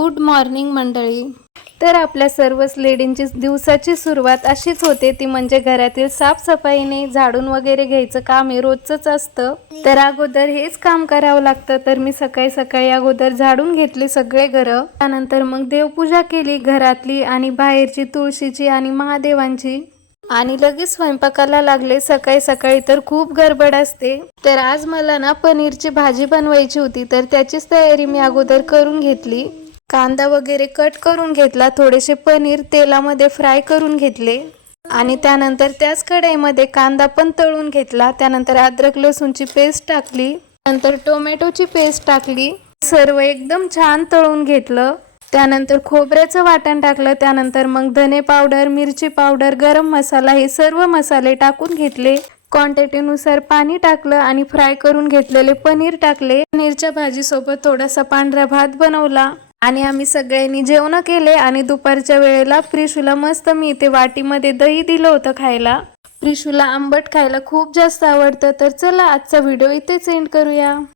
Good morning मंडळी. तर आपल्या सर्वच लेडींची दिवसाची सुरुवात अशीच होते, ती म्हणजे घरातील साफसफाईने. झाडून वगैरे घ्यायचं काम हे रोजचंच असतं. तर अगोदर हेच काम करावं लागतं. तर मी सकाळी सकाळी अगोदर झाडून घेतली सगळे घरं. त्यानंतर मग देवपूजा केली घरातली आणि बाहेरची, तुळशीची आणि महादेवांची. आणि लगेच स्वयंपाकाला लागले. सकाळी सकाळी तर खूप गडबड असते. तर आज मला ना पनीरची भाजी बनवायची होती, तर त्याचीच तयारी मी अगोदर करून घेतली. कांदा वगैरे कट करून घेतला, थोडेसे पनीर तेलामध्ये फ्राय करून घेतले आणि त्यानंतर त्याच कढईमध्ये कांदा पण तळून घेतला. त्यानंतर अद्रक लसूणची पेस्ट टाकली, नंतर टोमॅटोची पेस्ट टाकली, सर्व एकदम छान तळून घेतलं. त्यानंतर खोबऱ्याचं वाटण टाकलं. त्यानंतर मग धने पावडर, मिरची पावडर, गरम मसाला हे सर्व मसाले टाकून घेतले. क्वांटिटीनुसार पाणी टाकलं आणि फ्राय करून घेतलेले पनीर टाकले. पनीरच्या भाजीसोबत थोडासा पांढरा भात बनवला आणि आम्ही सगळ्यांनी जेवण केले. आणि दुपारच्या वेळेला प्रिशूला मस्त मी इथे वाटीमध्ये दही दिलं होतं खायला. प्रिशूला आंबट खायला खूप जास्त आवडतं. तर चला आजचा व्हिडिओ इथेच एंड करूया.